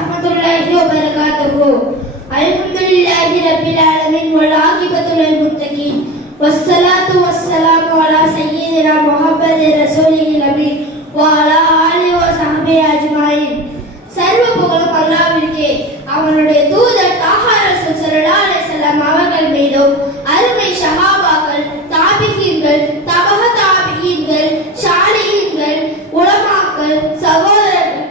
வரஹ்மத்துல்லாஹி வபரகாத்துஹு. அல்ஹம்துலில்லாஹி ரப்பில் ஆலமீன் வல் ஆகிபத்து லில் முத்தகீன். வஸ்ஸலாத்து வஸ்ஸலாமு அலா சய்யிதினா முஹம்மதி ரசூலில் அமீன் வ அலா ஆலிஹி வ ஸஹ்பிஹி அஜ்மாயின். சர்வ புகழும் அல்லாஹ்விற்கே. அவனுடைய தூதர் தாஹா ரசூல் ஸல்லல்லாஹு அலைஹி வஸல்லம் அவர்கள் மீதும் அருமை ஸஹாபாக்கள், தாபிஈன்கள், தபஹ தாபிஈன்கள், ஸாலிஹீன்கள், உலமாக்கள், சகோதரர்கள்,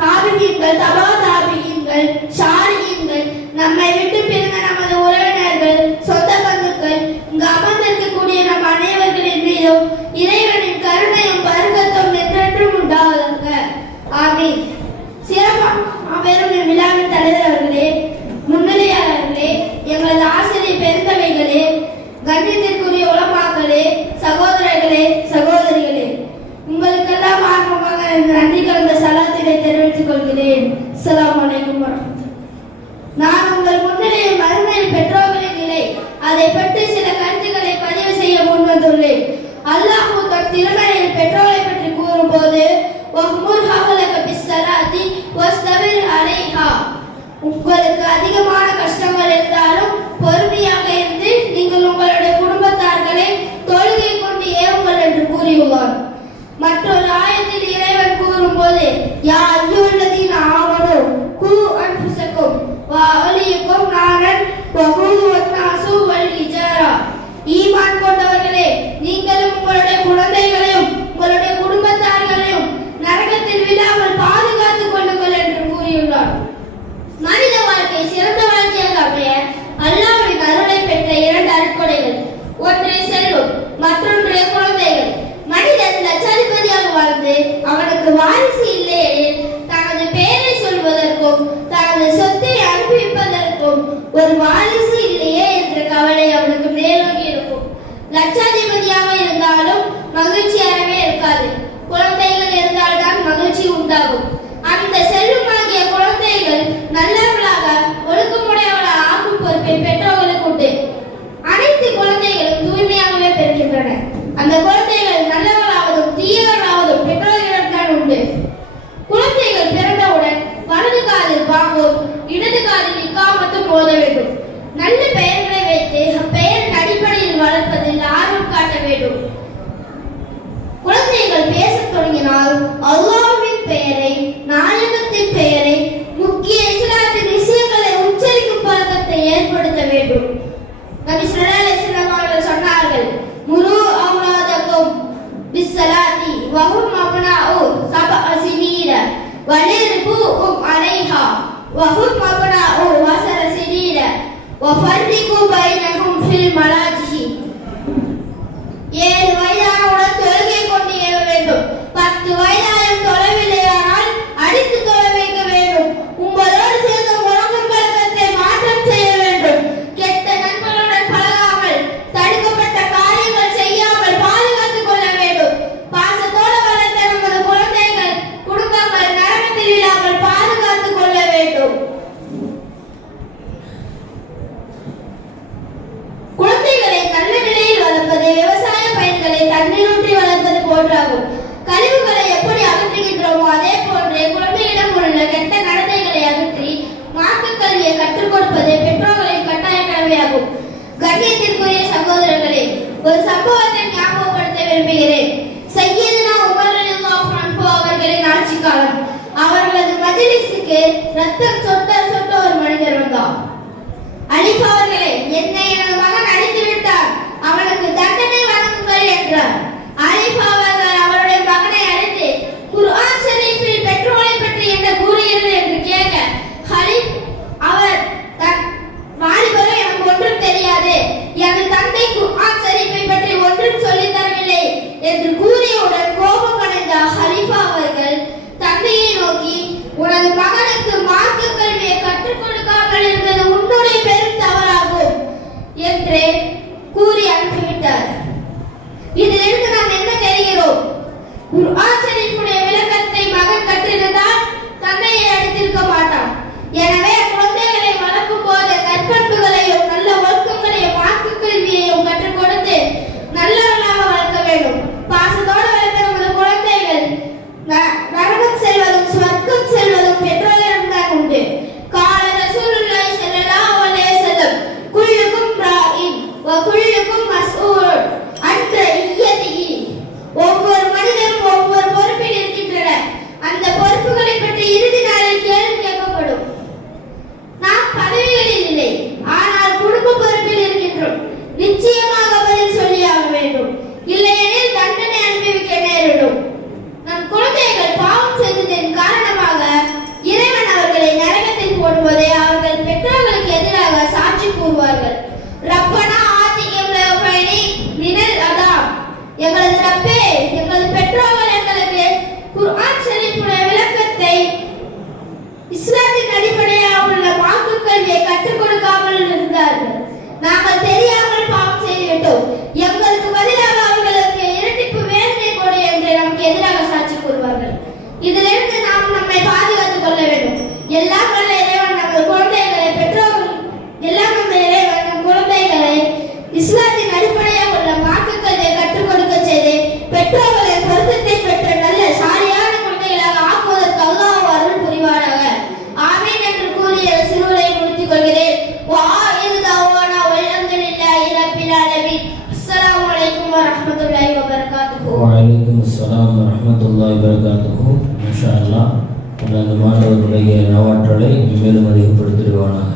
தாபிஈன்கள், தபஹ தாபிஈன்கள், ஸாலிஹீன்கள், நம்மை விட்டு பிரிந்த நமது உறவினர்கள், சொந்த பந்துக்கள், இங்கு அமர்ந்திருக்கக்கூடிய நம் அனைவர்களின் மீதும் இறைவனின் கருணையும் பரக்கத்தும் என்றென்றும் உண்டாவதாக. ஆமீன். சிறப்பான மாபெரும் விழாவின் தலைவர் அவர்களே, முன்னிலையாளர்களே, எங்களது ஆசிரியர் பெருந்தவைகளே, கண்ணியத்திற்குரிய உலமாக்களே, சகோதரர்களே, சகோதரிகளே, உங்களுக்கெல்லாம் ஆர்வமாக நன்றி கலந்த சலாத்தினை தெரிவித்துக் கொள்கிறேன். அஸ்ஸலாமு அலைக்கும் வரஹ்மத்துல்லாஹி. நான் உங்கள் முன்னிலையில் மறுமையில் பெற்றோர்களின் நிலை, அதை பற்றி சில கருத்துக்களை பதிவு செய்ய முன்வந்துள்ளேன். அல்லாஹ் தன் திருமறையில் பெற்றோரை பற்றி கூறும்போது உங்களுக்கு அதிகமான கஷ்டங்கள் இருந்தாலும் பொறுமையாக இருந்து நீங்கள் உங்களுடைய குடும்பத்தார்களை தொழுகை கொண்டு ஏவுங்கள் என்று கூறியுள்ளார். மற்றொரு ஆயத்தில் இறைவன் கூறும்போது யா அய்யுஹல்லதீன ஆமனூ கூ அன்ஃபுஸக்கும் வ அஹ்லீக்கும் நாரன் வகூதுஹன் நாஸு வல் ஹிஜாரா. ஈமான் கொண்டவர்களே, நீங்களும் உங்களுடைய குழந்தைகளையும் உங்களுடைய குடும்பத்தார்களையும் நரகத்தில் விழாமல் பாதுகாத்துக் கொள்ளுங்கள் என்று கூறியுள்ளார். மனித வாழ்க்கை சிறந்த வாழ்க்கையாக அமைய அல்லாஹ்வின் அருளை பெற்ற இரண்டு அருட்கொடைகள், ஒன்று செல்வம், மற்றொன்று குழந்தைகள். மனிதன் லட்சாதிபதியாக வாழ்ந்து அவனுக்கு வாரிசு இல்லையெனில் தனது பெயரை சொல்வதற்கும் தனது சொத்தை அனுபவிப்பதற்கும் ஒரு வாரிசு இல்லையே என்ற கவலை அவனுக்கு மேலோங்கி இருக்கும். லட்சாதிபதியாக இருந்தாலும் மகிழ்ச்சி அறவே இருக்காது. குழந்தைகள் இருந்தால்தான் மகிழ்ச்சி உண்டாகும். அந்த செல்வமாகிய குழந்தைகள் நல்லவர்களாக ஒழுக்கமுடையவர்களாக ஆக்கும் பொறுப்பை பெற்றோர்களுக்கு உண்டு. அனைத்து குழந்தைகளும் தூய்மையாகவே பெறுகின்றன. அந்த குழந்தைகள் நல்லவர்களாவதும் தீயவர்களாவதும் பெற்றோர்களிடம் உண்டு. குழந்தைகள் பிறந்தவுடன் வலது காதில் பாங்கும் இடது காதில் இக்காமத்தும் ஓத வேண்டும். நல்ல பெயர்களை வைத்து அப்பெயரின் அடிப்படையில் வளர்ப்பதில் ஆர்வம் காட்ட வேண்டும். குழந்தைகள் பேசத் தொடங்கினால் அல்லாஹ்வின் பெயரை, நாயகத்தின் பெயரை, முக்கிய இஸ்லாத்தின் விஷயங்களை உச்சரிக்கும் பழக்கத்தை ஏற்படுத்த வேண்டும். நபி ஸல்லல்லாஹு அலைஹி வஸல்லம் அவர்கள் சொன்னார்கள், முரு அவ்லாதக்கும் பிஸ்ஸலாத்தி வஹும் அப்னாஉ சபஅ சினீன வலிர்புஹும் அலைஹா வஹும் அப்னாஉ வஸர சினீன வஃபர்ரிகு பைனஹும் ஃபில் மலாஜிஹி. 7 வயதானவுடன் தொழுகை கொண்டு ஏவ வேண்டும். 10 வயதாயும் தொழவில்லையானால் அடித்து தொழ வைக்க வேண்டும். உங்களோடு சேர்ந்த உறங்கும் பழக்கத்தை மாற்றம் செய்ய வேண்டும். கெட்ட நண்பர்களுடன் பழகாமல், தடுக்கப்பட்ட காரியங்கள் செய்யாமல் பாதுகாத்துக் கொள்ள வேண்டும். பாசத்தோடு வளர்த்த நமது குழந்தைகள், குடும்பங்கள் நரகத்தில் இல்லாமல் பாதுகாத்துக் கொள்ள வேண்டும். குழந்தைகளை நல்ல நிலையில் வளர்ப்பது விவசாய பயிர்களை தண்ணீரூற்றி வளர்ப்பது போன்றாகும். கழிவுகளை எப்படி அகற்றுகின்றோமோ அதே போன்றே குழந்தையிடம் உள்ள கெட்ட நடத்தைகளை அகற்றி மார்க்க கல்வியை கற்றுக் கொடுப்பது பெற்றோர்களின் கட்டாய கடமையாகும். கண்ணியத்திற்குரிய சகோதரர்களே, ஒரு சம்பவத்தை ஞாபகப்படுத்த விரும்புகிறேன். சையதுனா உமர் ரலியல்லாஹு அன்ஹு அவர்களின் ஆட்சி காலம். அவர்களது மஜ்லிஸுக்கு ரத்தம் சொட்ட சொட்ட ஒரு மனிதர் வந்தார். அலிஃப் அவர்களே, என்னை எனது மகன் அடித்து விட்டார், அவனுக்கு தண்டனை வழங்குங்கள் என்றார். அலிஃப் அவர்கள் அவருடைய மகனை அழைத்து குர்ஆன் ஷரீஃபில் பெற்றோரை பற்றி என்ன கூறுகிறது என்று கேட்க, ஹலீஃப் அவர் தன் வாலிபரே, எனக்கு ஒன்றும் தெரியாது, எனது தந்தை குர்ஆன் ஷரீஃபை பற்றி ஒன்றும் சொல்லித் தரவில்லை என்று கூறியவுடன் கோபம் அடைந்த ஹலீஃபா அவர்கள் தந்தையை நோக்கி, உனது மகனுக்கு மார்க்க கல்வியை கற்றுக் கொடுக்காமல் இருப்பது உன்னுடைய பெரும் தவறாகும் என்று கூறி அனுப்பிவிட்டார். இதிலிருந்து நாம் என்ன தெரிகிறோம்? குர்ஆன் ஷரீஃபுடைய விளக்கத்தை மகன் கற்றிருந்தால் தந்தையை அடித்திருக்க மாட்டான். எனவே குழந்தைகளை வளர்க்கும் போது நற்பண்புகளையும் நல்ல ஒழுக்கங்களையும் மார்க்க கல்வியையும் கற்றுக் கொடுத்து நல்லவர்களாக வளர்க்க வேண்டும். பாசத்தோடு வளர்த்த நமது குழந்தைகள் நரகம் செல்வதும் சொர்க்கம் செல்வதும் இதிலிருந்து நாம் நம்மை பாதுகாத்துக் கொள்ள வேண்டும். எல்லாம் வல்ல இறைவன் நமது குழந்தைகளை பெற்றோர்கள் எல்லாம் வல்ல இறைவன் நம் குழந்தைகளை இஸ்லாத்தின் அடிப்படையாக உள்ள மார்க்கத்தை கற்றுக் கொடுக்க செய்து பெற்றோர்களின் பொருத்தத்தை பெற்ற நல்ல சாலியான குழந்தைகளாக ஆக்குவதற்கு அல்லாஹ் அருள் புரிவாராக. ஆமீன் என்று கூறிய சிறுவரை முடித்துக் கொள்கிறேன். அஸ்ஸலாமு அலைக்கும் வரஹ்மத்துல்லாஹி வபரகாத்துஹு. வலைக்கும் அஸ்ஸலாம் வரஹ்மத்துல்லாஹி வபரகாத்துஹு. மாஷா அல்லாஹ். அந்த மாணவர்களுடைய நவாற்றலை மேலும் அதிகப்படுத்திடுவானாக.